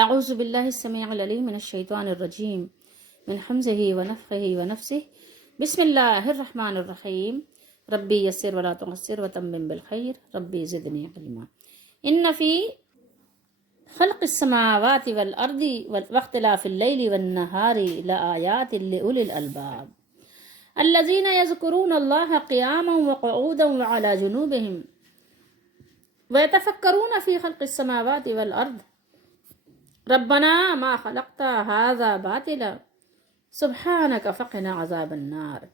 اعوذ باللہ السمیع العلیم من الشیطان الرجیم من حمزہ ونفخہ ونفسہ بسم اللہ الرحمن الرحیم ربی یسر ولا تعسر وتمم بالخیر ربی زدنی علما ان فی خلق السماوات والارض واختلاف اللیل والنہار لآیات لأولی الالباب الذین یذکرون اللہ قیاما وقعودا وعلی جنوبہم ویتفکرون فی خلق السماوات والارض ربنا ما خلقت هذا باطلا سبحانک فقنا عذاب النار۔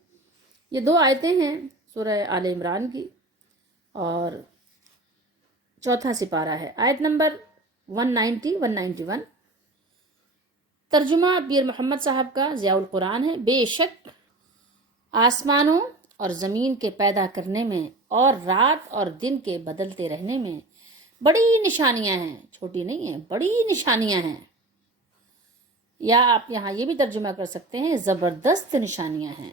یہ دو آیتیں ہیں سورہ آل عمران کی اور چوتھا سپارہ ہے، آیت نمبر 191۔ ترجمہ پیر محمد صاحب کا ضیاء القرآن ہے۔ بے شک آسمانوں اور زمین کے پیدا کرنے میں اور رات اور دن کے بدلتے رہنے میں بڑی نشانیاں ہیں، چھوٹی نہیں ہیں، بڑی نشانیاں ہیں، یا آپ یہاں یہ بھی ترجمہ کر سکتے ہیں زبردست نشانیاں ہیں۔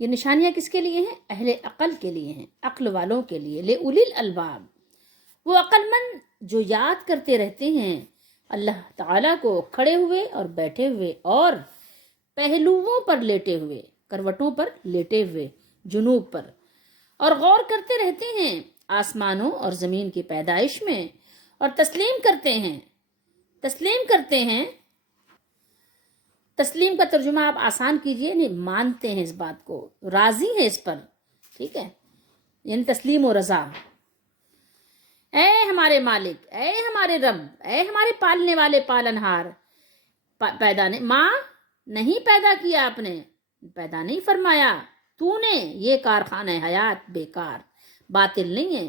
یہ نشانیاں کس کے لیے ہیں؟ اہل عقل کے لیے ہیں، عقل والوں کے لیے، لِأُولِي الْأَلْبَابِ، وہ عقل مند جو یاد کرتے رہتے ہیں اللہ تعالیٰ کو کھڑے ہوئے اور بیٹھے ہوئے اور پہلوؤں پر لیٹے ہوئے، کروٹوں پر لیٹے ہوئے، جنوب پر، اور غور کرتے رہتے ہیں آسمانوں اور زمین کی پیدائش میں، اور تسلیم کرتے ہیں۔ تسلیم کا ترجمہ آپ آسان کیجئے، نہیں مانتے ہیں اس بات کو، راضی ہیں اس پر، ٹھیک ہے، یعنی تسلیم و رضا۔ اے ہمارے مالک، اے ہمارے رب، اے ہمارے پالنے والے پالنہار، پیدا نہیں پیدا کیا آپ نے، پیدا نہیں فرمایا تو نے، یہ کارخانہ حیات بیکار، باطل نہیں ہے،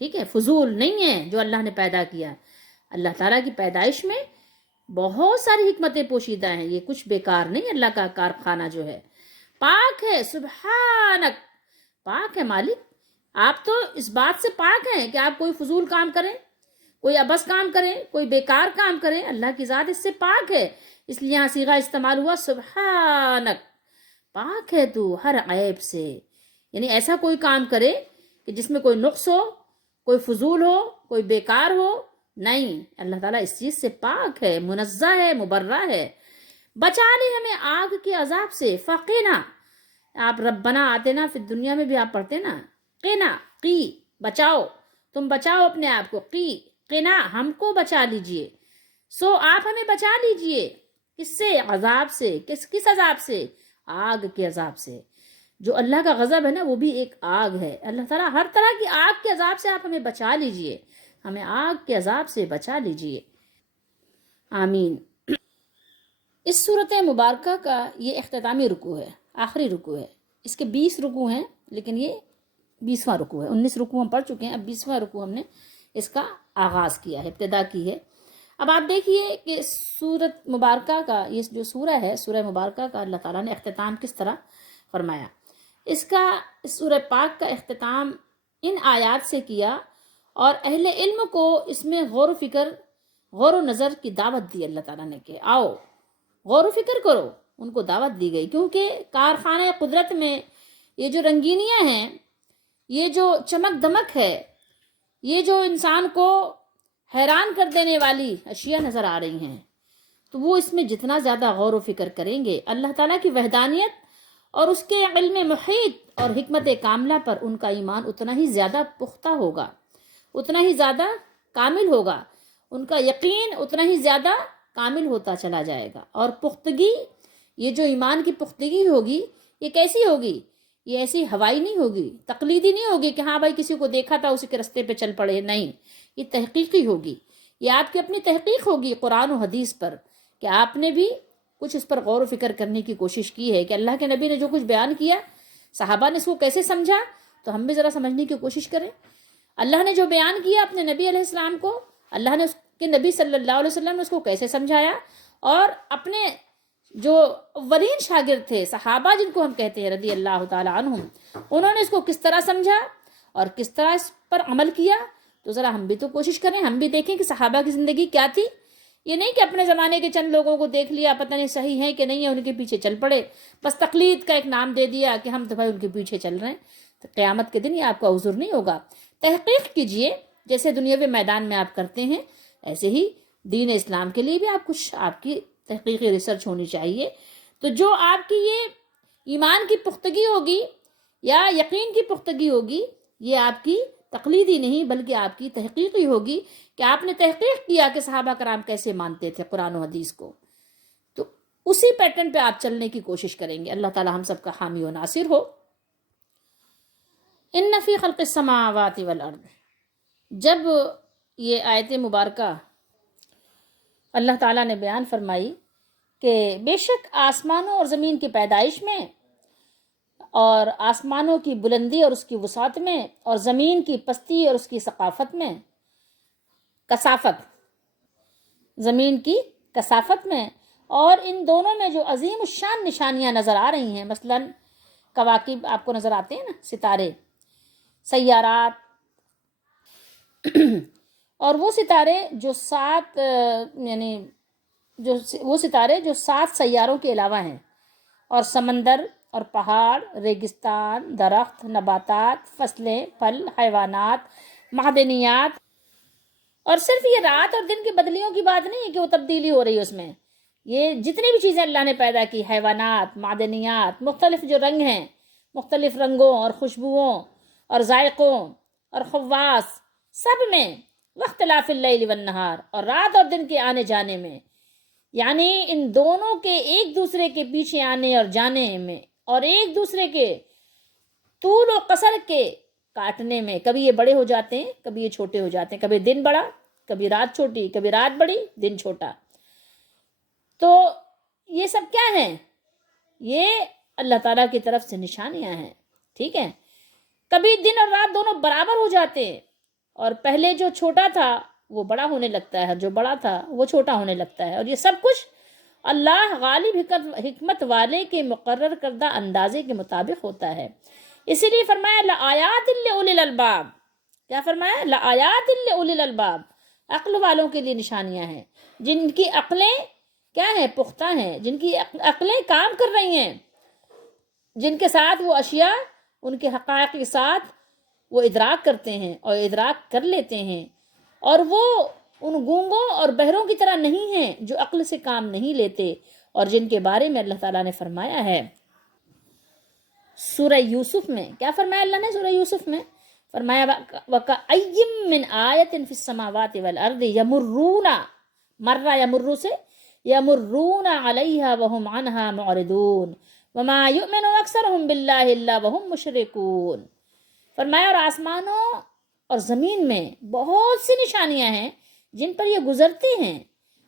ٹھیک ہے، فضول نہیں ہے جو اللہ نے پیدا کیا۔ اللہ تعالیٰ کی پیدائش میں بہت ساری حکمتیں پوشیدہ ہیں، یہ کچھ بیکار نہیں، اللہ کا کارخانہ جو ہے پاک ہے۔ سبحانک، پاک ہے مالک، آپ تو اس بات سے پاک ہیں کہ آپ کوئی فضول کام کریں، کوئی عبث کام کریں، کوئی بیکار کام کریں، اللہ کی ذات اس سے پاک ہے، اس لیے یہاں صیغہ استعمال ہوا سبحانک، پاک ہے تو ہر عیب سے، یعنی ایسا کوئی کام کرے کہ جس میں کوئی نقص ہو، کوئی فضول ہو، کوئی بیکار ہو، نہیں، اللہ تعالیٰ اس چیز سے پاک ہے، منزہ ہے، مبرہ ہے۔ بچا لے ہمیں آگ کے عذاب سے، فقینا، آپ ربنا آتنا فی الدنیا میں بھی آپ پڑھتے نا، قینا، قی، بچاؤ، تم بچاؤ اپنے آپ کو، قی، قینا، ہم کو بچا لیجئے، سو آپ ہمیں بچا لیجئے، کس سے؟ عذاب سے، کس عذاب سے؟ آگ کے عذاب سے۔ جو اللہ کا غضب ہے نا وہ بھی ایک آگ ہے، اللہ تعالیٰ ہر طرح کی آگ کے عذاب سے آپ ہمیں بچا لیجئے، ہمیں آگ کے عذاب سے بچا لیجئے، آمین۔ اس صورت مبارکہ کا یہ اختتامی رکوع ہے، آخری رکوع ہے، اس کے 20 رکوع ہیں لیکن یہ 20واں رکوع ہے، 19 رکوع ہم پڑھ چکے ہیں، اب 20واں رکوع ہم نے اس کا آغاز کیا ہے، ابتدا کی ہے۔ اب آپ دیکھیے کہ سورت مبارکہ کا یہ جو سورہ ہے، سورہ مبارکہ کا اللہ تعالیٰ نے اختتام کس طرح فرمایا۔ اس سورہ پاک کا اختتام ان آیات سے کیا، اور اہل علم کو اس میں غور و فکر، غور و نظر کی دعوت دی اللہ تعالیٰ نے کہ آؤ غور و فکر کرو، ان کو دعوت دی گئی، کیونکہ کارخانہ قدرت میں یہ جو رنگینیاں ہیں، یہ جو چمک دمک ہے، یہ جو انسان کو حیران کر دینے والی اشیاء نظر آ رہی ہیں، تو وہ اس میں جتنا زیادہ غور و فکر کریں گے اللہ تعالیٰ کی وحدانیت اور اس کے علم محیط اور حکمت کاملہ پر ان کا ایمان اتنا ہی زیادہ پختہ ہوگا، اتنا ہی زیادہ کامل ہوگا، ان کا یقین اتنا ہی زیادہ کامل ہوتا چلا جائے گا۔ اور پختگی، یہ جو ایمان کی پختگی ہوگی، یہ کیسی ہوگی؟ یہ ایسی ہوائی نہیں ہوگی، تقلیدی نہیں ہوگی کہ ہاں بھائی کسی کو دیکھا تھا اسی کے رستے پہ چل پڑے، نہیں، یہ تحقیقی ہوگی، یہ آپ کی اپنی تحقیق ہوگی قرآن و حدیث پر، کہ آپ نے بھی کچھ اس پر غور و فکر کرنے کی کوشش کی ہے کہ اللہ کے نبی نے جو کچھ بیان کیا، صحابہ نے اس کو کیسے سمجھا، تو ہم بھی ذرا سمجھنے کی کوشش کریں۔ اللہ نے جو بیان کیا اپنے نبی علیہ السلام کو، اللہ نے اس کے نبی صلی اللہ علیہ وسلم نے اس کو کیسے سمجھایا، اور اپنے جو اولین شاگرد تھے صحابہ جن کو ہم کہتے ہیں رضی اللہ تعالی عنہم، انہوں نے اس کو کس طرح سمجھا اور کس طرح اس پر عمل کیا، تو ذرا ہم بھی تو کوشش کریں، ہم بھی دیکھیں کہ صحابہ کی زندگی کیا تھی۔ یہ نہیں کہ اپنے زمانے کے چند لوگوں کو دیکھ لیا، پتہ نہیں صحیح ہے کہ نہیں ہے، ان کے پیچھے چل پڑے، بس تقلید کا ایک نام دے دیا کہ ہم تو بھائی ان کے پیچھے چل رہے ہیں، تو قیامت کے دن یہ آپ کا عذر نہیں ہوگا۔ تحقیق کیجئے، جیسے دنیاوی میدان میں آپ کرتے ہیں، ایسے ہی دین اسلام کے لیے بھی آپ کچھ آپ کی تحقیقی ریسرچ ہونی چاہیے. تو جو آپ کی یہ ایمان کی پختگی ہوگی یا یقین کی پختگی ہوگی، یہ آپ کی تقلیدی نہیں بلکہ آپ کی تحقیقی ہوگی کہ آپ نے تحقیق کیا کہ صحابہ کرام کیسے مانتے تھے قرآن و حدیث کو. تو اسی پیٹرن پہ آپ چلنے کی کوشش کریں گے. اللہ تعالی ہم سب کا حامی و ناصر ہو. ان فی خلق السماوات والارض، جب یہ آیت مبارکہ اللہ تعالیٰ نے بیان فرمائی کہ بے شک آسمانوں اور زمین کی پیدائش میں اور آسمانوں کی بلندی اور اس کی وسعت میں اور زمین کی پستی اور اس کی ثقافت میں، کثافت، زمین کی کثافت میں، اور ان دونوں میں جو عظیم الشان نشانیاں نظر آ رہی ہیں، مثلا کواکب آپ کو نظر آتے ہیں نا، ستارے، سیارات، اور وہ ستارے جو جو 7 سیاروں کے علاوہ ہیں، اور سمندر اور پہاڑ، ریگستان، درخت، نباتات، فصلیں، پھل، حیوانات، معدنیات. اور صرف یہ رات اور دن کی بدلیوں کی بات نہیں ہے کہ وہ تبدیلی ہو رہی ہے اس میں، یہ جتنی بھی چیزیں اللہ نے پیدا کی، حیوانات، معدنیات، مختلف جو رنگ ہیں، مختلف رنگوں اور خوشبوؤں اور ذائقوں اور خواص، سب میں واختلاف اللیل والنہار، اور رات اور دن کے آنے جانے میں، یعنی ان دونوں کے ایک دوسرے کے پیچھے آنے اور جانے میں، اور ایک دوسرے کے طول و قصر کے کاٹنے میں. کبھی یہ بڑے ہو جاتے ہیں، کبھی یہ چھوٹے ہو جاتے ہیں، کبھی دن بڑا، کبھی رات چھوٹی، کبھی رات بڑی، دن چھوٹا. تو یہ سب کیا ہیں؟ یہ اللہ تعالیٰ کی طرف سے نشانیاں ہیں. ٹھیک ہے، کبھی دن اور رات دونوں برابر ہو جاتے ہیں، اور پہلے جو چھوٹا تھا وہ بڑا ہونے لگتا ہے، جو بڑا تھا وہ چھوٹا ہونے لگتا ہے. اور یہ سب کچھ اللہ غالب حکمت والے کے مقرر کردہ اندازے کے مطابق ہوتا ہے. اسی لیے فرمایا لآیات لأولی الالباب. کیا فرمایا؟ لآیات لأولی الالباب، عقل والوں کے لیے نشانیاں ہیں، جن کی عقلیں کیا ہیں؟ پختہ ہیں، جن کی عقلیں کام کر رہی ہیں، جن کے ساتھ وہ اشیاء ان کے حقائق کے ساتھ وہ ادراک کرتے ہیں اور ادراک کر لیتے ہیں، اور وہ ان گونگوں اور بہروں کی طرح نہیں ہیں جو عقل سے کام نہیں لیتے، اور جن کے بارے میں اللہ تعالیٰ نے فرمایا ہے سورہ یوسف میں. کیا فرمایا اللہ نے سورہ یوسف میں؟ فرمایا وَكَأَيٍّ مِّنْ آیَةٍ فِي السَّمَاوَاتِ وَالْأَرْضِ يَمُرُّونَ، مرّا یمرّ سے، يَمُرُّونَ عَلَيْهَا وَهُمْ عَنْهَا مُعْرِضُونَ وَمَا يُؤْمِنُ أَكْثَرُهُم بِاللَّهِ إِلَّا وَهُم مُشْرِكُونَ. فرمایا اور آسمانوں اور زمین میں بہت سی نشانیاں ہیں جن پر یہ گزرتے ہیں،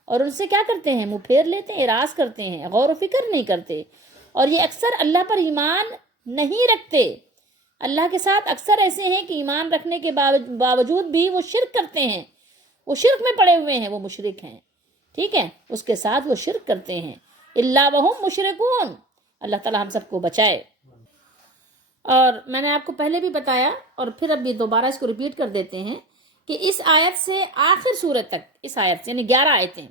اور ان سے کیا کرتے ہیں؟ منہ پھیر لیتے ہیں، اعراض کرتے ہیں، غور و فکر نہیں کرتے، اور یہ اکثر اللہ پر ایمان نہیں رکھتے. اللہ کے ساتھ اکثر ایسے ہیں کہ ایمان رکھنے کے باوجود بھی وہ شرک کرتے ہیں، وہ شرک میں پڑے ہوئے ہیں، وہ مشرک ہیں. ٹھیک ہے، اس کے ساتھ وہ شرک کرتے ہیں. الا وہم مشرکون. اللہ تعالی ہم سب کو بچائے. اور میں نے آپ کو پہلے بھی بتایا، اور پھر اب بھی دوبارہ اس کو ریپیٹ کر دیتے ہیں کہ اس آیت سے آخر سورت تک، اس آیت سے یعنی 11 آیتیں،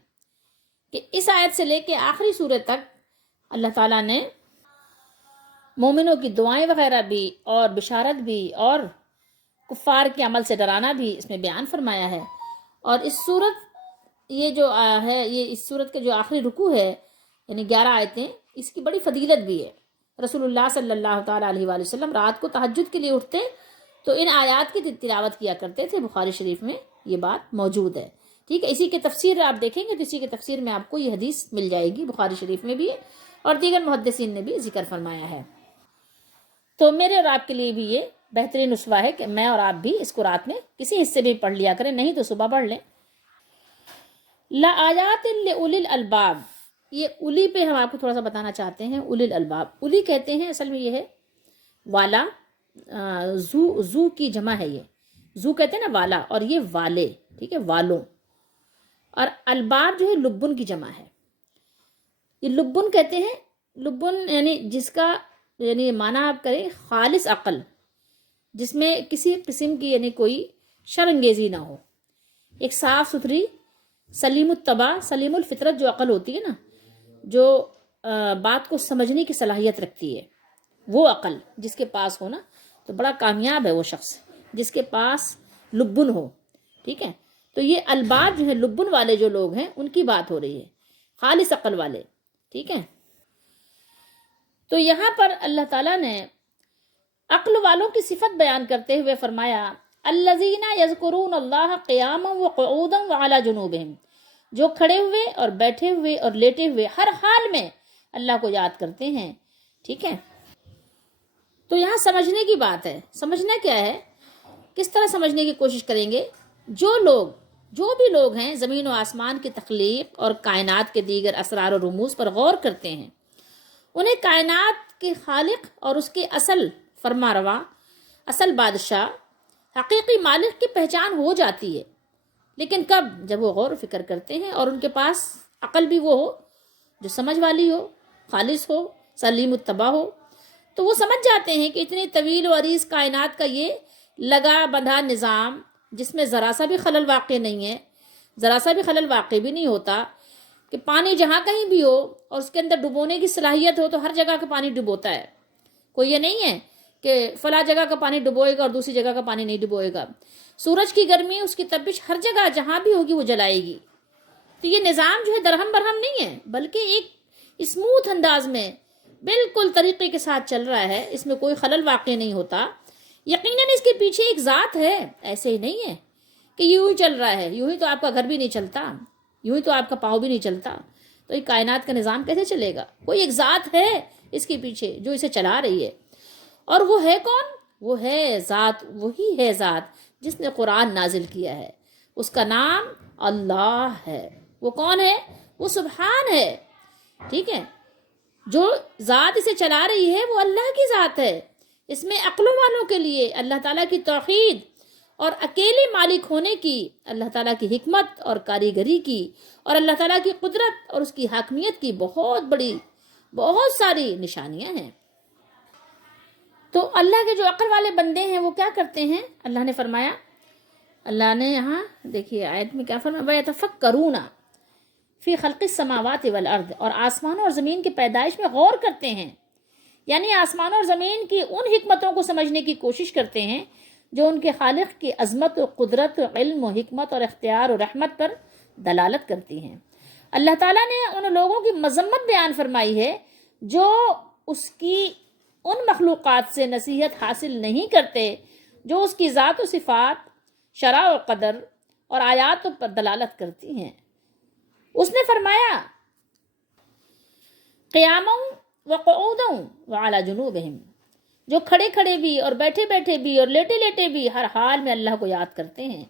کہ اس آیت سے لے کے آخری سورت تک اللہ تعالیٰ نے مومنوں کی دعائیں وغیرہ بھی اور بشارت بھی اور کفار کے عمل سے ڈرانا بھی اس میں بیان فرمایا ہے. اور اس سورت یہ جو ہے، یہ اس سورت کے جو آخری رکوع ہے یعنی 11 آیتیں، اس کی بڑی فضیلت بھی ہے. رسول اللہ صلی اللہ تعالیٰ علیہ وآلہ وسلم رات کو تہجد کے لیے اٹھتے تو ان آیات کی تلاوت کیا کرتے تھے. بخاری شریف میں یہ بات موجود ہے. ٹھیک ہے، اسی کی تفسیر آپ دیکھیں گے تو اسی کی تفسیر میں آپ کو یہ حدیث مل جائے گی، بخاری شریف میں بھی ہے اور دیگر محدثین نے بھی ذکر فرمایا ہے. تو میرے اور آپ کے لیے بھی یہ بہترین اسوہ ہے کہ میں اور آپ بھی اس کو رات میں کسی حصے بھی پڑھ لیا کریں، نہیں تو صبح پڑھ لیں. لآیات لأولی الالباب، یہ اولی پہ ہم آپ کو تھوڑا سا بتانا چاہتے ہیں. اولی الالباب، اولی کہتے ہیں اصل میں یہ ہے والا، زو کی جمع ہے، یہ زو کہتے ہیں نا والا، اور یہ والے. ٹھیک ہے، والوں. اور الباب جو ہے لبن کی جمع ہے. یہ لبن کہتے ہیں، لبن یعنی جس کا یعنی معنی آپ کریں خالص عقل، جس میں کسی قسم کی یعنی کوئی شرانگیزی نہ ہو، ایک صاف ستھری سلیم الطبع سلیم الفطرت جو عقل ہوتی ہے نا، جو بات کو سمجھنے کی صلاحیت رکھتی ہے، وہ عقل جس کے پاس ہو نا تو بڑا کامیاب ہے وہ شخص جس کے پاس لبن ہو. ٹھیک ہے، تو یہ الباب جو ہے لبن والے جو لوگ ہیں ان کی بات ہو رہی ہے، خالص عقل والے، ٹھیک ہے۔ تو یہاں پر اللہ تعالیٰ نے عقل والوں کی صفت بیان کرتے ہوئے فرمایا الذین یذکرون اللہ قیاما وقعودا وعلی جنوبہم، جو کھڑے ہوئے اور بیٹھے ہوئے اور لیٹے ہوئے ہر حال میں اللہ کو یاد کرتے ہیں، ٹھیک ہے۔ تو یہاں سمجھنے کی بات ہے، سمجھنا کیا ہے، کس طرح سمجھنے کی کوشش کریں گے؟ جو بھی لوگ ہیں زمین و آسمان کی تخلیق اور کائنات کے دیگر اسرار و رموز پر غور کرتے ہیں، انہیں کائنات کے خالق اور اس کے اصل فرما روا، اصل بادشاہ، حقیقی مالک کی پہچان ہو جاتی ہے۔ لیکن کب؟ جب وہ غور و فکر کرتے ہیں اور ان کے پاس عقل بھی وہ ہو جو سمجھ والی ہو، خالص ہو، سلیم التباہ ہو، تو وہ سمجھ جاتے ہیں کہ اتنی طویل و عریض کائنات کا یہ لگا بندھا نظام، جس میں ذرا سا بھی خلل واقع نہیں ہے، ذرا سا بھی خلل واقع بھی نہیں ہوتا، کہ پانی جہاں کہیں بھی ہو اور اس کے اندر ڈبونے کی صلاحیت ہو تو ہر جگہ کا پانی ڈبوتا ہے۔ کوئی یہ نہیں ہے کہ فلاں جگہ کا پانی ڈبوئے گا اور دوسری جگہ کا پانی نہیں ڈبوئے گا۔ سورج کی گرمی، اس کی تپش ہر جگہ جہاں بھی ہوگی وہ جلائے گی۔ تو یہ نظام جو ہے درہم برہم نہیں ہے، بلکہ ایک اسموتھ انداز میں بالکل طریقے کے ساتھ چل رہا ہے، اس میں کوئی خلل واقع نہیں ہوتا۔ یقیناً اس کے پیچھے ایک ذات ہے، ایسے ہی نہیں ہے کہ یوں ہی چل رہا ہے، یوں ہی تو آپ کا گھر بھی نہیں چلتا، یوں ہی تو آپ کا پاؤں بھی نہیں چلتا، تو یہ کائنات کا نظام کیسے چلے گا؟ کوئی ایک ذات ہے اس کے پیچھے جو اسے چلا رہی ہے، اور وہ ہے کون؟ وہ ہے ذات، وہی ہے ذات جس نے قرآن نازل کیا ہے، اس کا نام اللہ ہے۔ وہ کون ہے؟ وہ سبحان ہے، ٹھیک ہے۔ جو ذات اسے چلا رہی ہے وہ اللہ کی ذات ہے۔ اس میں عقلوں والوں کے لیے اللہ تعالیٰ کی توحید اور اکیلے مالک ہونے کی، اللہ تعالیٰ کی حکمت اور کاریگری کی، اور اللہ تعالیٰ کی قدرت اور اس کی حاکمیت کی بہت ساری نشانیاں ہیں۔ تو اللہ کے جو عقل والے بندے ہیں وہ کیا کرتے ہیں؟ اللہ نے فرمایا، اللہ نے یہاں دیکھیے آیت میں کیا فرمایا، وَيَتَفَكَّرُونَ فی خلق السماوات والارض، اور آسمانوں اور زمین کی پیدائش میں غور کرتے ہیں، یعنی آسمانوں اور زمین کی ان حکمتوں کو سمجھنے کی کوشش کرتے ہیں جو ان کے خالق کی عظمت و قدرت و علم و حکمت اور اختیار و رحمت پر دلالت کرتی ہیں۔ اللہ تعالیٰ نے ان لوگوں کی مذمت بیان فرمائی ہے جو اس کی ان مخلوقات سے نصیحت حاصل نہیں کرتے جو اس کی ذات و صفات، شرع و قدر اور آیات پر دلالت کرتی ہیں۔ اس نے فرمایا قیاموں وقعودا وعلی جنوبہم، جو کھڑے کھڑے بھی اور بیٹھے بیٹھے بھی اور لیٹے لیٹے بھی ہر حال میں اللہ کو یاد کرتے ہیں،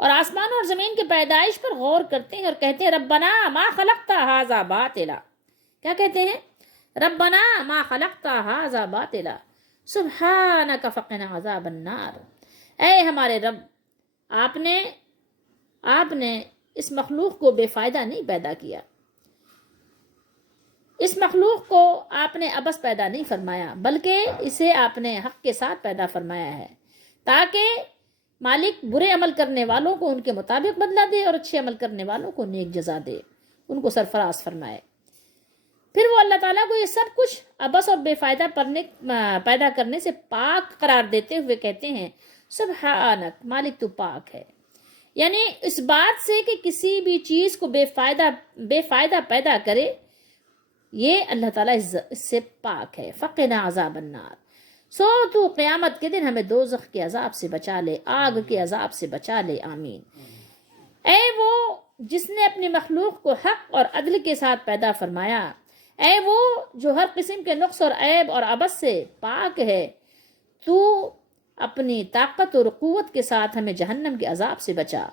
اور آسمان اور زمین کے پیدائش پر غور کرتے ہیں اور کہتے ہیں ربنا ما خلقت ھذا باطلا، کیا کہتے ہیں؟ ربنا ما خلقت ھذا باطلا سبحانک فقنا عذاب النار، اے ہمارے رب، آپ نے اس مخلوق کو بے فائدہ نہیں پیدا کیا، اس مخلوق کو آپ نے عبث پیدا نہیں فرمایا، بلکہ اسے آپ نے حق کے ساتھ پیدا فرمایا ہے تاکہ مالک برے عمل کرنے والوں کو ان کے مطابق بدلہ دے اور اچھے عمل کرنے والوں کو نیک جزا دے، ان کو سرفراز فرمائے۔ پھر وہ اللہ تعالیٰ کو یہ سب کچھ عبث اور بے فائدہ پیدا کرنے سے پاک قرار دیتے ہوئے کہتے ہیں سبحانک، مالک تو پاک ہے، یعنی اس بات سے کہ کسی بھی چیز کو بے فائدہ پیدا کرے، یہ اللہ تعالیٰ اس سے پاک ہے۔ فقنا عذاب النار، سو تو قیامت کے دن ہمیں دوزخ کے عذاب سے بچا لے، آگ کے عذاب سے بچا لے، آمین۔ اے وہ جس نے اپنی مخلوق کو حق اور عدل کے ساتھ پیدا فرمایا، اے وہ جو ہر قسم کے نقص اور عیب اور عبث سے پاک ہے، تو اپنی طاقت اور قوت کے ساتھ ہمیں جہنم کے عذاب سے بچا،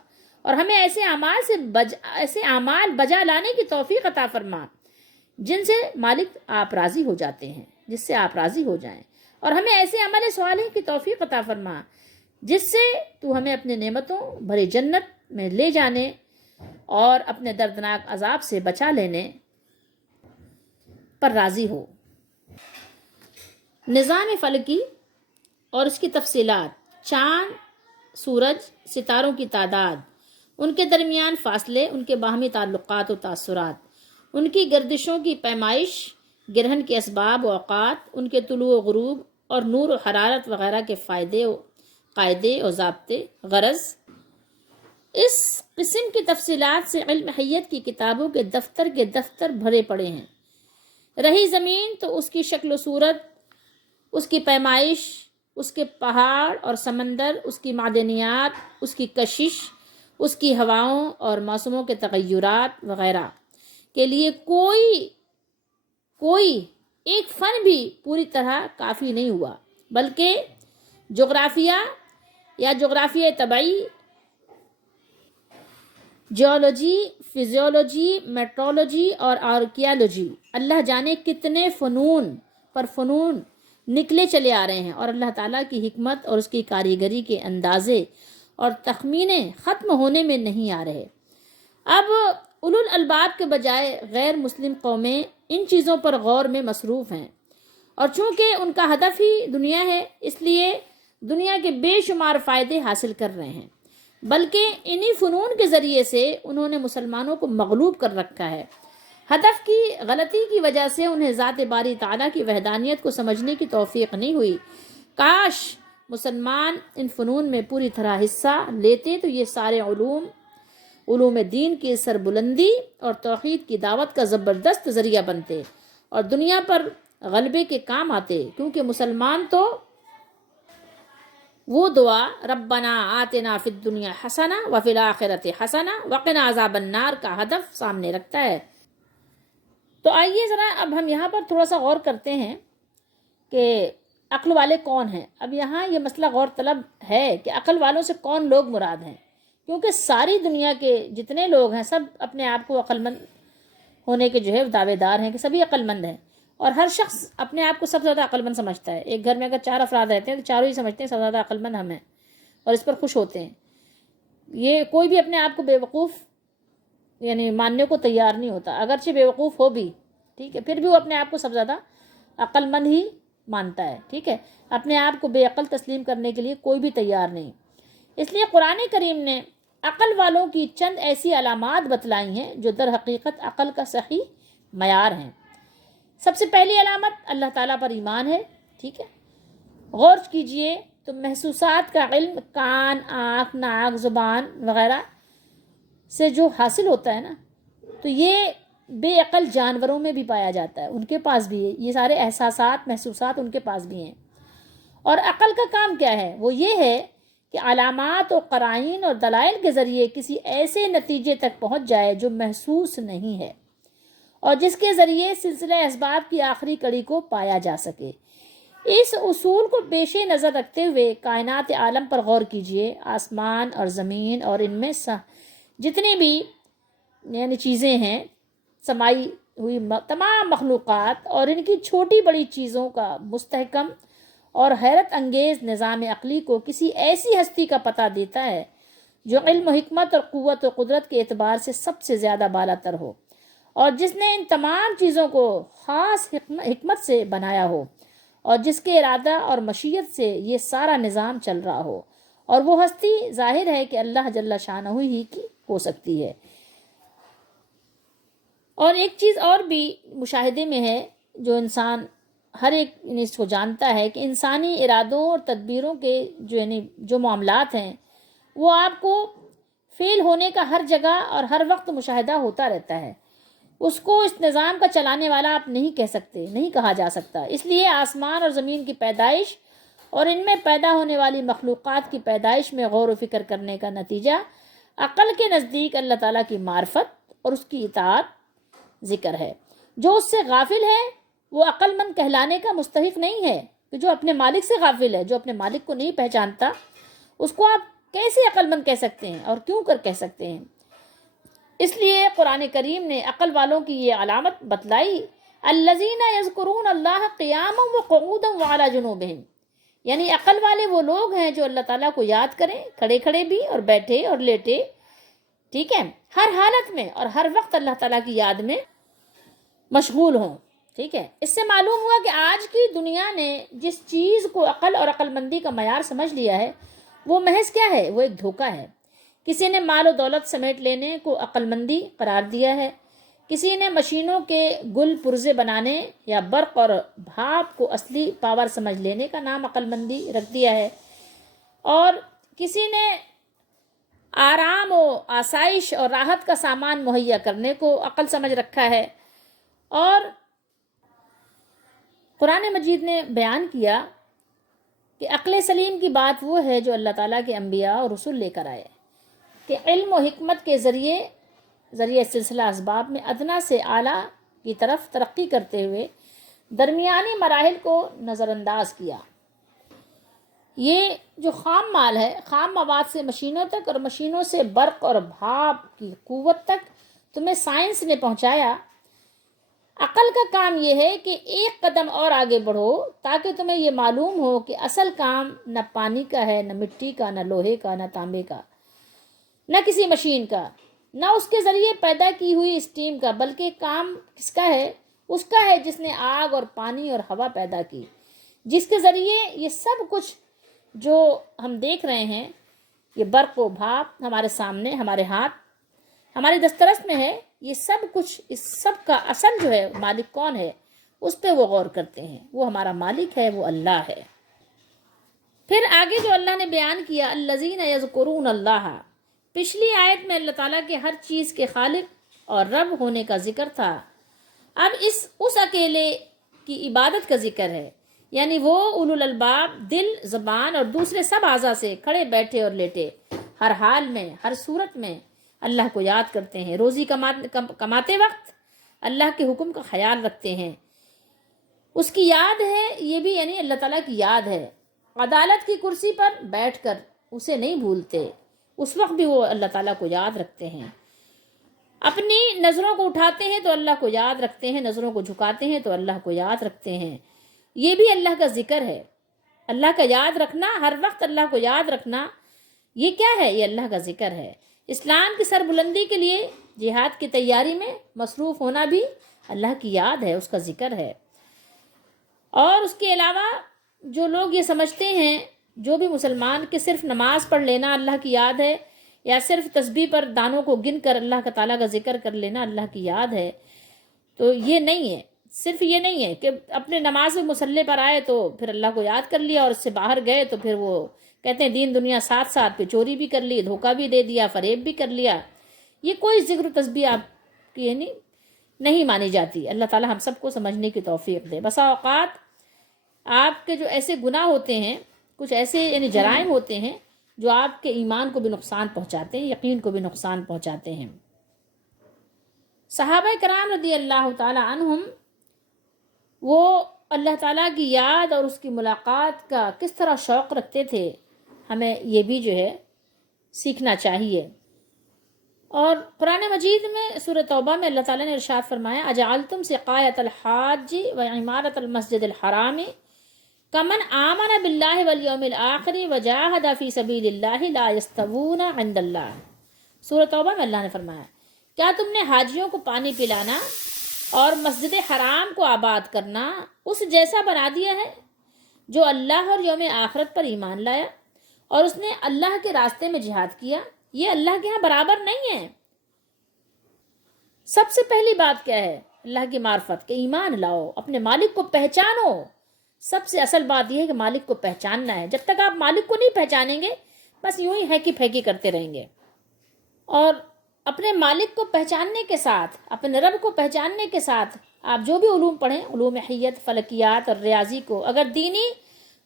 اور ہمیں ایسے اعمال بجا لانے کی توفیق عطا فرما جن سے مالک آپ راضی ہو جاتے ہیں، جس سے آپ راضی ہو جائیں، اور ہمیں ایسے عمل صالح کی توفیق عطا فرما جس سے تو ہمیں اپنے نعمتوں بھری جنت میں لے جانے اور اپنے دردناک عذاب سے بچا لینے پر راضی ہو۔ نظام فلکی اور اس کی تفصیلات، چاند، سورج، ستاروں کی تعداد، ان کے درمیان فاصلے، ان کے باہمی تعلقات و تاثرات، ان کی گردشوں کی پیمائش، گرہن کے اسباب و اوقات، ان کے طلوع و غروب اور نور و حرارت وغیرہ کے قاعدے و ضابطے، غرض اس قسم کی تفصیلات سے علم حیت کی کتابوں کے دفتر بھرے پڑے ہیں۔ رہی زمین تو اس کی شکل و صورت، اس کی پیمائش، اس کے پہاڑ اور سمندر، اس کی معدنیات، اس کی کشش، اس کی ہواؤں اور موسموں کے تغیرات وغیرہ کے لیے کوئی ایک فن بھی پوری طرح کافی نہیں ہوا، بلکہ جغرافیہ یا جغرافیہ طبعی، جیولوجی، فزیولوجی، میٹرولوجی اور آرکیالوجی، اللہ جانے کتنے فنون نکلے چلے آ رہے ہیں، اور اللہ تعالیٰ کی حکمت اور اس کی کاریگری کے اندازے اور تخمینے ختم ہونے میں نہیں آ رہے۔ اب اولو الالباب کے بجائے غیر مسلم قومیں ان چیزوں پر غور میں مصروف ہیں، اور چونکہ ان کا ہدف ہی دنیا ہے، اس لیے دنیا کے بے شمار فائدے حاصل کر رہے ہیں، بلکہ انہی فنون کے ذریعے سے انہوں نے مسلمانوں کو مغلوب کر رکھا ہے۔ ہدف کی غلطی کی وجہ سے انہیں ذات باری تعالیٰ کی وحدانیت کو سمجھنے کی توفیق نہیں ہوئی۔ کاش مسلمان ان فنون میں پوری طرح حصہ لیتے تو یہ سارے علوم دین کی سربلندی اور توحید کی دعوت کا زبردست ذریعہ بنتے اور دنیا پر غلبے کے کام آتے، کیونکہ مسلمان تو وہ دعا ربنا آتنا فی الدنیا حسنہ وفی الآخرۃ حسنہ وقنا عذاب النار کا ہدف سامنے رکھتا ہے۔ تو آئیے ذرا اب ہم یہاں پر تھوڑا سا غور کرتے ہیں کہ عقل والے کون ہیں۔ اب یہاں یہ مسئلہ غور طلب ہے کہ عقل والوں سے کون لوگ مراد ہیں، کیونکہ ساری دنیا کے جتنے لوگ ہیں سب اپنے آپ کو عقل مند ہونے کے جو ہے دعوے دار ہیں کہ سبھی عقل مند ہیں، اور ہر شخص اپنے آپ کو سب سے زیادہ عقل مند سمجھتا ہے۔ ایک گھر میں اگر 4 افراد رہتے ہیں تو چاروں ہی سمجھتے ہیں سب سے زیادہ عقل مند ہم ہیں، اور اس پر خوش ہوتے ہیں۔ یہ کوئی بھی اپنے آپ کو بیوقوف یعنی ماننے کو تیار نہیں ہوتا، اگرچہ بیوقوف ہو بھی، ٹھیک ہے، پھر بھی وہ اپنے آپ کو سب سے زیادہ عقل مند ہی مانتا ہے، ٹھیک ہے، اپنے آپ کو بے عقل تسلیم کرنے کے لیے کوئی بھی تیار نہیں۔ اس لیے قرآن کریم نے عقل والوں کی چند ایسی علامات بتلائی ہیں جو در حقیقت عقل کا صحیح معیار ہیں۔ سب سے پہلی علامت اللہ تعالیٰ پر ایمان ہے، ٹھیک ہے۔ غور کیجئے تو محسوسات کا علم کان، آنکھ، ناک، زبان وغیرہ سے جو حاصل ہوتا ہے نا، تو یہ بے عقل جانوروں میں بھی پایا جاتا ہے، ان کے پاس بھی ہے، یہ سارے احساسات، محسوسات ان کے پاس بھی ہیں۔ اور عقل کا کام کیا ہے؟ وہ یہ ہے کہ علامات و قرائن اور دلائل کے ذریعے کسی ایسے نتیجے تک پہنچ جائے جو محسوس نہیں ہے، اور جس کے ذریعے سلسلہ اسباب کی آخری کڑی کو پایا جا سکے۔ اس اصول کو پیش نظر رکھتے ہوئے کائنات عالم پر غور کیجئے۔ آسمان اور زمین اور ان میں جتنی بھی یعنی چیزیں ہیں، سمائی ہوئی تمام مخلوقات اور ان کی چھوٹی بڑی چیزوں کا مستحکم اور حیرت انگیز نظام عقلی کو کسی ایسی ہستی کا پتہ دیتا ہے جو علم و حکمت اور قوت و قدرت کے اعتبار سے سب سے زیادہ بالا تر ہو، اور جس نے ان تمام چیزوں کو خاص حکمت سے بنایا ہو، اور جس کے ارادہ اور مشیت سے یہ سارا نظام چل رہا ہو، اور وہ ہستی ظاہر ہے کہ اللہ جل شانہ ہی کی ہو سکتی ہے۔ اور ایک چیز اور بھی مشاہدے میں ہے جو انسان ہر ایک اس کو جانتا ہے کہ انسانی ارادوں اور تدبیروں کے جو معاملات ہیں وہ آپ کو فیل ہونے کا ہر جگہ اور ہر وقت مشاہدہ ہوتا رہتا ہے۔ اس کو اس نظام کا چلانے والا آپ نہیں کہہ سکتے، نہیں کہا جا سکتا۔ اس لیے آسمان اور زمین کی پیدائش اور ان میں پیدا ہونے والی مخلوقات کی پیدائش میں غور و فکر کرنے کا نتیجہ عقل کے نزدیک اللہ تعالیٰ کی معرفت اور اس کی اطاعت ذکر ہے۔ جو اس سے غافل ہے وہ عقل مند کہلانے کا مستحق نہیں ہے، کہ جو اپنے مالک سے غافل ہے، جو اپنے مالک کو نہیں پہچانتا، اس کو آپ کیسے عقل مند کہہ سکتے ہیں اور کیوں کر کہہ سکتے ہیں؟ اس لیے قرآن کریم نے عقل والوں کی یہ علامت بتلائی، الذین یذکرون اللہ قیاما وقعودا وعلی جنوبہم، یعنی عقل والے وہ لوگ ہیں جو اللہ تعالیٰ کو یاد کریں، کھڑے کھڑے بھی اور بیٹھے اور لیٹے، ٹھیک ہے، ہر حالت میں اور ہر وقت اللہ تعالیٰ کی یاد میں مشغول ہوں، ٹھیک ہے۔ اس سے معلوم ہوا کہ آج کی دنیا نے جس چیز کو عقل اور عقل مندی کا معیار سمجھ لیا ہے وہ محض کیا ہے؟ وہ ایک دھوکہ ہے۔ کسی نے مال و دولت سمیٹ لینے کو عقل مندی قرار دیا ہے، کسی نے مشینوں کے گل پرزے بنانے یا برق اور بھاپ کو اصلی پاور سمجھ لینے کا نام عقل مندی رکھ دیا ہے، اور کسی نے آرام و آسائش اور راحت کا سامان مہیا کرنے کو عقل سمجھ رکھا ہے. اور قرآن مجید نے بیان کیا کہ عقل سلیم کی بات وہ ہے جو اللہ تعالیٰ کے انبیاء اور رسول لے کر آئے، کہ علم و حکمت کے ذریعے سلسلہ اسباب میں ادنا سے اعلیٰ کی طرف ترقی کرتے ہوئے درمیانی مراحل کو نظر انداز کیا. یہ جو خام مال ہے، خام مواد سے مشینوں تک اور مشینوں سے برق اور بھاپ کی قوت تک تمہیں سائنس نے پہنچایا. عقل کا کام یہ ہے کہ ایک قدم اور آگے بڑھو تاکہ تمہیں یہ معلوم ہو کہ اصل کام نہ پانی کا ہے، نہ مٹی کا، نہ لوہے کا، نہ تانبے کا، نہ کسی مشین کا، نہ اس کے ذریعے پیدا کی ہوئی اسٹیم کا، بلکہ کام کس کا ہے؟ اس کا ہے جس نے آگ اور پانی اور ہوا پیدا کی، جس کے ذریعے یہ سب کچھ جو ہم دیکھ رہے ہیں، یہ برق و بھاپ ہمارے سامنے، ہمارے ہاتھ، ہماری دسترس میں ہے، یہ سب کچھ، اس سب کا اصل جو ہے مالک کون ہے، اس پہ وہ غور کرتے ہیں. وہ ہمارا مالک ہے، وہ اللہ ہے. پھر آگے جو اللہ نے بیان کیا، الذین یذکرون اللہ، پچھلی آیت میں اللہ تعالیٰ کے ہر چیز کے خالق اور رب ہونے کا ذکر تھا. اب اس اکیلے کی عبادت کا ذکر ہے، یعنی وہ اولو الالباب دل، زبان اور دوسرے سب اعضاء سے کھڑے بیٹھے اور لیٹے ہر حال میں، ہر صورت میں اللہ کو یاد کرتے ہیں. روزی کماتے وقت اللہ کے حکم کا خیال رکھتے ہیں، اس کی یاد ہے، یہ بھی یعنی اللہ تعالیٰ کی یاد ہے. عدالت کی کرسی پر بیٹھ کر اسے نہیں بھولتے، اس وقت بھی وہ اللہ تعالیٰ کو یاد رکھتے ہیں. اپنی نظروں کو اٹھاتے ہیں تو اللہ کو یاد رکھتے ہیں، نظروں کو جھکاتے ہیں تو اللہ کو یاد رکھتے ہیں. یہ بھی اللہ کا ذکر ہے. اللہ کا یاد رکھنا، ہر وقت اللہ کو یاد رکھنا، یہ کیا ہے؟ یہ اللہ کا ذکر ہے. اسلام کی سربلندی کے لیے جہاد کی تیاری میں مصروف ہونا بھی اللہ کی یاد ہے، اس کا ذکر ہے. اور اس کے علاوہ جو لوگ یہ سمجھتے ہیں، جو بھی مسلمان، کہ صرف نماز پڑھ لینا اللہ کی یاد ہے، یا صرف تسبیح پر دانوں کو گن کر اللہ تعالیٰ کا ذکر کر لینا اللہ کی یاد ہے، تو یہ نہیں ہے. صرف یہ نہیں ہے کہ اپنے نماز مصلی پر آئے تو پھر اللہ کو یاد کر لیا، اور اس سے باہر گئے تو پھر وہ کہتے ہیں دین دنیا ساتھ ساتھ، پہ چوری بھی کر لی، دھوکہ بھی دے دیا، فریب بھی کر لیا. یہ کوئی ذکر و تسبیح آپ کی نہیں مانی جاتی. اللہ تعالیٰ ہم سب کو سمجھنے کی توفیق دے. بسا اوقات آپ کے جو ایسے گناہ ہوتے ہیں، کچھ ایسے جرائم ہوتے ہیں جو آپ کے ایمان کو بھی نقصان پہنچاتے ہیں، یقین کو بھی نقصان پہنچاتے ہیں. صحابہ کرام رضی اللہ تعالی عنہم وہ اللہ تعالیٰ کی یاد اور اس کی ملاقات کا کس طرح شوق رکھتے تھے، ہمیں یہ بھی جو ہے سیکھنا چاہیے. اور قرآن مجید میں سورہ توبہ میں اللہ تعالیٰ نے ارشاد فرمایا، اجعلتم سقایۃ الحاج و عمارۃ المسجد الحرام کمن آمن باللہ والیوم الآخر وجاہد فی سبیل اللہ لا یستوون عند اللہ. سورہ توبہ میں اللہ نے فرمایا، کیا تم نے حاجیوں کو پانی پلانا اور مسجد حرام کو آباد کرنا اس جیسا بنا دیا ہے جو اللہ اور یوم آخرت پر ایمان لایا اور اس نے اللہ کے راستے میں جہاد کیا؟ یہ اللہ کے ہاں برابر نہیں ہے. سب سے پہلی بات کیا ہے؟ اللہ کی معرفت، کہ ایمان لاؤ، اپنے مالک کو پہچانو. سب سے اصل بات یہ ہے کہ مالک کو پہچاننا ہے. جب تک آپ مالک کو نہیں پہچانیں گے بس یوں ہی ہیکی پھیکی کرتے رہیں گے. اور اپنے مالک کو پہچاننے کے ساتھ، اپنے رب کو پہچاننے کے ساتھ آپ جو بھی علوم پڑھیں، علوم حیت، فلکیات اور ریاضی کو اگر دینی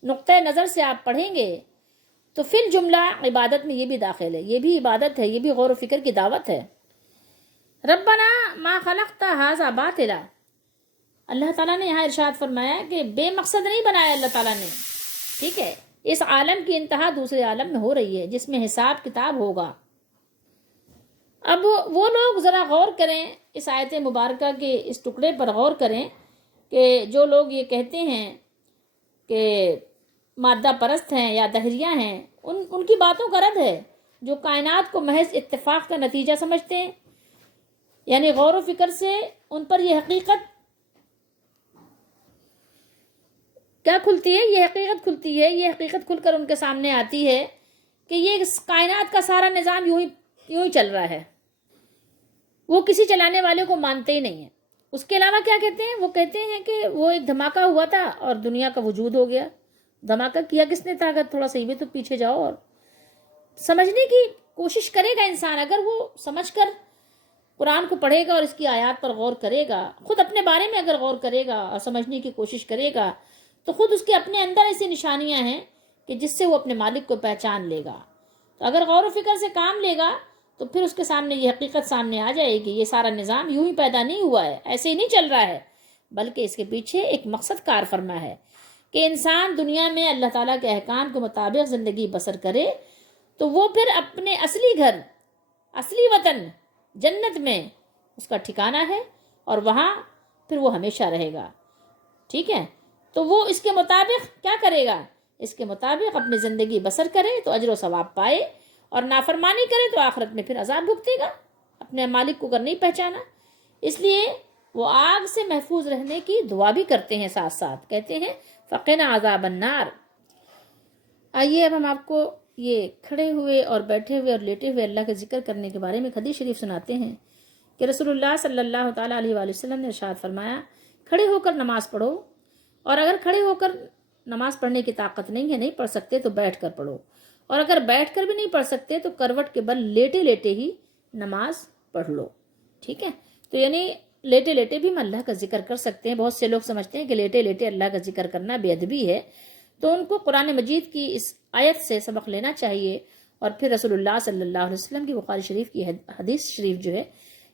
نقطۂ نظر سے آپ پڑھیں گے تو فی الجملہ عبادت میں یہ بھی داخل ہے، یہ بھی عبادت ہے، یہ بھی غور و فکر کی دعوت ہے. ربنا ما خلقت ھذا باطلا، اللہ تعالیٰ نے یہاں ارشاد فرمایا کہ بے مقصد نہیں بنایا اللہ تعالیٰ نے. ٹھیک ہے، اس عالم کی انتہا دوسرے عالم میں ہو رہی ہے جس میں حساب کتاب ہوگا. اب وہ لوگ ذرا غور کریں اس آیت مبارکہ کے اس ٹکڑے پر غور کریں کہ جو لوگ یہ کہتے ہیں کہ مادہ پرست ہیں یا دہریہ ہیں، ان کی باتوں کا رد ہے. جو کائنات کو محض اتفاق کا نتیجہ سمجھتے ہیں، یعنی غور و فکر سے ان پر یہ حقیقت کیا کھلتی ہے؟ یہ حقیقت کھلتی ہے، یہ حقیقت کھل کر ان کے سامنے آتی ہے کہ یہ کائنات کا سارا نظام یوں ہی چل رہا ہے. وہ کسی چلانے والے کو مانتے ہی نہیں ہیں. اس کے علاوہ کیا کہتے ہیں؟ وہ کہتے ہیں کہ وہ ایک دھماکہ ہوا تھا اور دنیا کا وجود ہو گیا. دھماکہ کیا کس نے؟ طاقت تھوڑا سا بھی تو پیچھے جاؤ. اور سمجھنے کی کوشش کرے گا انسان، اگر وہ سمجھ کر قرآن کو پڑھے گا اور اس کی آیات پر غور کرے گا، خود اپنے بارے میں اگر غور کرے گا اور سمجھنے کی کوشش کرے گا، تو خود اس کے اپنے اندر ایسی نشانیاں ہیں کہ جس سے وہ اپنے مالک کو پہچان لے گا۔ تو اگر غور و فکر سے کام لے گا تو پھر اس کے سامنے یہ حقیقت سامنے آ جائے گی، یہ سارا نظام یوں ہی پیدا نہیں ہوا ہے، ایسے ہی نہیں چل رہا ہے، بلکہ اس کے پیچھے ایک مقصد کار فرما ہے کہ انسان دنیا میں اللہ تعالیٰ کے احکام کے مطابق زندگی بسر کرے تو وہ پھر اپنے اصلی گھر، اصلی وطن جنت میں اس کا ٹھکانہ ہے، اور وہاں پھر وہ ہمیشہ رہے گا، ٹھیک ہے؟ تو وہ اس کے مطابق کیا کرے گا؟ اس کے مطابق اپنی زندگی بسر کرے تو اجر و ثواب پائے، اور نافرمانی کرے تو آخرت میں پھر عذاب بھگتے گا، اپنے مالک کو اگر نہیں پہچانا۔ اس لیے وہ آگ سے محفوظ رہنے کی دعا بھی کرتے ہیں، ساتھ ساتھ کہتے ہیں فقنا عذاب النار۔ آئیے اب ہم آپ کو یہ کھڑے ہوئے اور بیٹھے ہوئے اور لیٹے ہوئے اللہ کا ذکر کرنے کے بارے میں حدیث شریف سناتے ہیں کہ رسول اللہ صلی اللہ تعالیٰ علیہ وآلہ وسلم نے ارشاد فرمایا، کھڑے ہو کر نماز پڑھو، اور اگر کھڑے ہو کر نماز پڑھنے کی طاقت نہیں ہے، نہیں پڑھ سکتے تو بیٹھ کر پڑھو، اور اگر بیٹھ کر بھی نہیں پڑھ سکتے تو کروٹ کے بل لیٹے لیٹے ہی نماز پڑھ لو، ٹھیک ہے؟ تو یعنی لیٹے لیٹے بھی ہم اللہ کا ذکر کر سکتے ہیں۔ بہت سے لوگ سمجھتے ہیں کہ لیٹے لیٹے اللہ کا ذکر کرنا بے ادبی ہے، تو ان کو قرآن مجید کی اس آیت سے سبق لینا چاہیے، اور پھر رسول اللہ صلی اللہ علیہ وسلم کی بخاری شریف کی حدیث شریف جو ہے،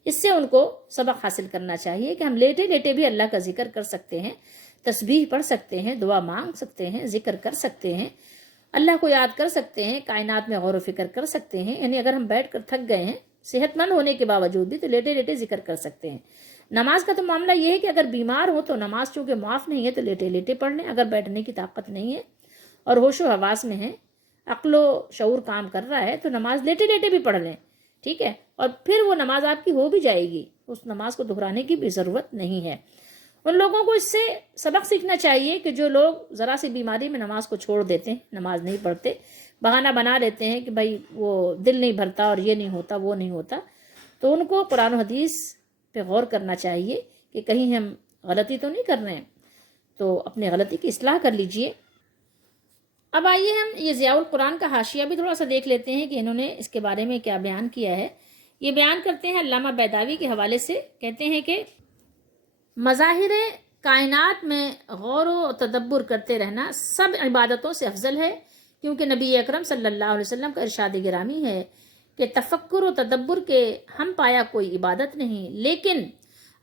اس سے ان کو سبق حاصل کرنا چاہیے کہ ہم لیٹے لیٹے بھی اللہ کا ذکر کر سکتے ہیں، تسبیح پڑھ سکتے ہیں، دعا مانگ سکتے ہیں، ذکر کر سکتے ہیں، اللہ کو یاد کر سکتے ہیں، کائنات میں غور و فکر کر سکتے ہیں۔ یعنی اگر ہم بیٹھ کر تھک گئے ہیں صحت مند ہونے کے باوجود بھی، تو لیٹے لیٹے ذکر کر سکتے ہیں۔ نماز کا تو معاملہ یہ ہے کہ اگر بیمار ہو تو نماز چونکہ معاف نہیں ہے تو لیٹے لیٹے پڑھ لیں، اگر بیٹھنے کی طاقت نہیں ہے اور ہوش و حواس میں ہے، عقل و شعور کام کر رہا ہے، تو نماز لیٹے لیٹے بھی پڑھ لیں، ٹھیک ہے؟ اور پھر وہ نماز آپ کی ہو بھی جائے گی، اس نماز کو دہرانے کی بھی ضرورت نہیں ہے۔ ان لوگوں کو اس سے سبق سیکھنا چاہیے کہ جو لوگ ذرا سی بیماری میں نماز کو چھوڑ دیتے ہیں، نماز نہیں پڑھتے، بہانہ بنا لیتے ہیں کہ بھائی وہ دل نہیں بھرتا اور یہ نہیں ہوتا وہ نہیں ہوتا، تو ان کو قرآن و حدیث پہ غور کرنا چاہیے کہ کہیں ہم غلطی تو نہیں کر رہے ہیں، تو اپنی غلطی کی اصلاح کر لیجئے۔ اب آئیے ہم یہ ضیاء القرآن کا حاشیہ بھی تھوڑا سا دیکھ لیتے ہیں کہ انہوں نے اس کے بارے میں کیا بیان کیا ہے۔ یہ بیان کرتے ہیں علامہ بیداوی کے حوالے سے، کہتے ہیں کہ مظاہر کائنات میں غور و تدبر کرتے رہنا سب عبادتوں سے افضل ہے، کیونکہ نبی اکرم صلی اللہ علیہ وسلم کا ارشاد گرامی ہے کہ تفکر و تدبر کے ہم پایا کوئی عبادت نہیں، لیکن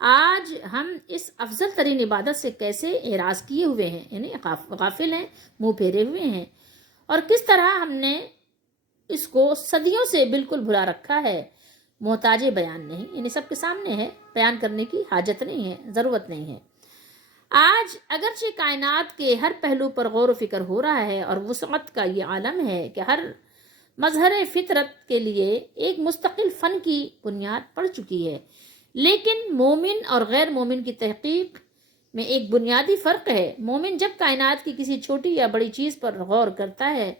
آج ہم اس افضل ترین عبادت سے کیسے اعراض کیے ہوئے ہیں، یعنی غافل ہیں، منہ پھیرے ہوئے ہیں، اور کس طرح ہم نے اس کو صدیوں سے بالکل بھلا رکھا ہے۔ محتاج بیان نہیں، یعنی سب کے سامنے ہے، بیان کرنے کی حاجت نہیں ہے، ضرورت نہیں ہے۔ آج اگرچہ کائنات کے ہر پہلو پر غور و فکر ہو رہا ہے اور وسعت کا یہ عالم ہے کہ ہر مظہر فطرت کے لیے ایک مستقل فن کی بنیاد پڑ چکی ہے، لیکن مومن اور غیر مومن کی تحقیق میں ایک بنیادی فرق ہے۔ مومن جب کائنات کی کسی چھوٹی یا بڑی چیز پر غور کرتا ہے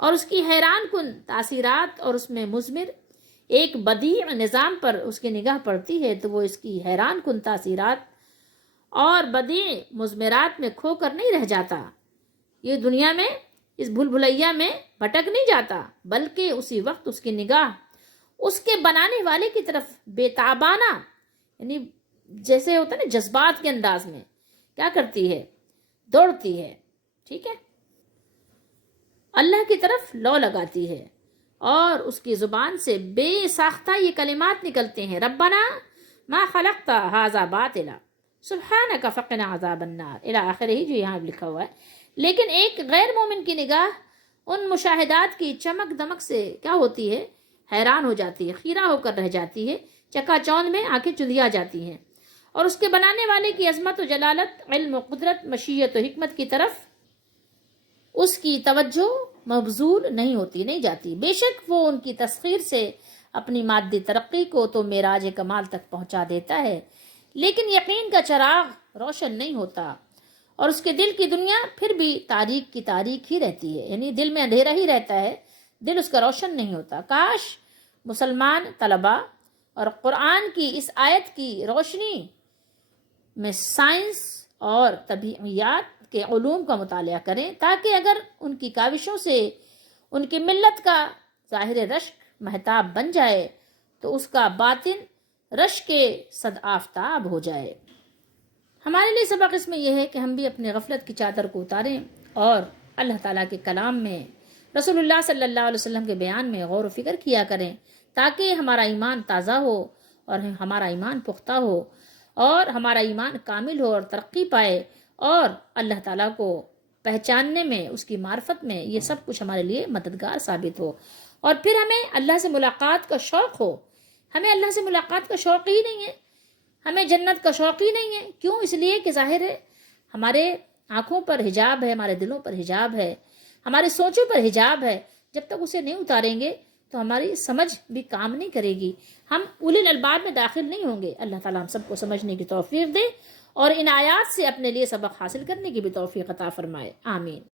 اور اس کی حیران کن تاثیرات اور اس میں مضمر ایک بدیع نظام پر اس کی نگاہ پڑتی ہے، تو وہ اس کی حیران کن تاثیرات اور بدیع مضمرات میں کھو کر نہیں رہ جاتا، یہ دنیا میں اس بھول بھلیا میں بھٹک نہیں جاتا، بلکہ اسی وقت اس کی نگاہ اس کے بنانے والے کی طرف بے تابانہ، یعنی جیسے ہوتا ہے نا جذبات کے انداز میں کیا کرتی ہے، دوڑتی ہے، ٹھیک ہے، اللہ کی طرف لو لگاتی ہے، اور اس کی زبان سے بے ساختہ یہ کلمات نکلتے ہیں، ربنا ما خلقت ھذا باطلا سبحانک فقنا عذاب النار الی آخرہ، جو یہاں لکھا ہوا ہے۔ لیکن ایک غیر مومن کی نگاہ ان مشاہدات کی چمک دمک سے کیا ہوتی ہے، حیران ہو جاتی ہے، خیرہ ہو کر رہ جاتی ہے، چکا چوند میں آنکھیں چندیا جاتی ہیں، اور اس کے بنانے والے کی عظمت و جلالت، علم و قدرت، مشیت و حکمت کی طرف اس کی توجہ مبذول نہیں ہوتی، نہیں جاتی۔ بے شک وہ ان کی تسخیر سے اپنی مادی ترقی کو تو معراج کمال تک پہنچا دیتا ہے، لیکن یقین کا چراغ روشن نہیں ہوتا، اور اس کے دل کی دنیا پھر بھی تاریک کی تاریک ہی رہتی ہے، یعنی دل میں اندھیرا ہی رہتا ہے، دل اس کا روشن نہیں ہوتا۔ کاش مسلمان طلباء اور قرآن کی اس آیت کی روشنی میں سائنس اور طبیعیات کے علوم کا مطالعہ کریں، تاکہ اگر ان کی کاوشوں سے ان کی ملت کا ظاہر رشک مہتاب بن جائے تو اس کا باطن رش کے صد آفتاب ہو جائے۔ ہمارے لیے سبق اس میں یہ ہے کہ ہم بھی اپنے غفلت کی چادر کو اتاریں اور اللہ تعالیٰ کے کلام میں، رسول اللہ صلی اللہ علیہ وسلم کے بیان میں غور و فکر کیا کریں، تاکہ ہمارا ایمان تازہ ہو اور ہمارا ایمان پختہ ہو اور ہمارا ایمان کامل ہو اور ترقی پائے، اور اللہ تعالیٰ کو پہچاننے میں، اس کی معرفت میں یہ سب کچھ ہمارے لیے مددگار ثابت ہو، اور پھر ہمیں اللہ سے ملاقات کا شوق ہو۔ ہمیں اللہ سے ملاقات کا شوق ہی نہیں ہے، ہمیں جنت کا شوق ہی نہیں ہے۔ کیوں؟ اس لیے کہ ظاہر ہے ہمارے آنکھوں پر حجاب ہے، ہمارے دلوں پر حجاب ہے، ہمارے سوچوں پر حجاب ہے۔ جب تک اسے نہیں اتاریں گے تو ہماری سمجھ بھی کام نہیں کرے گی، ہم اولی الالباب میں داخل نہیں ہوں گے۔ اللہ تعالیٰ ہم سب کو سمجھنے کی توفیق دے اور ان آیات سے اپنے لیے سبق حاصل کرنے کی بھی توفیق عطا فرمائے، آمین۔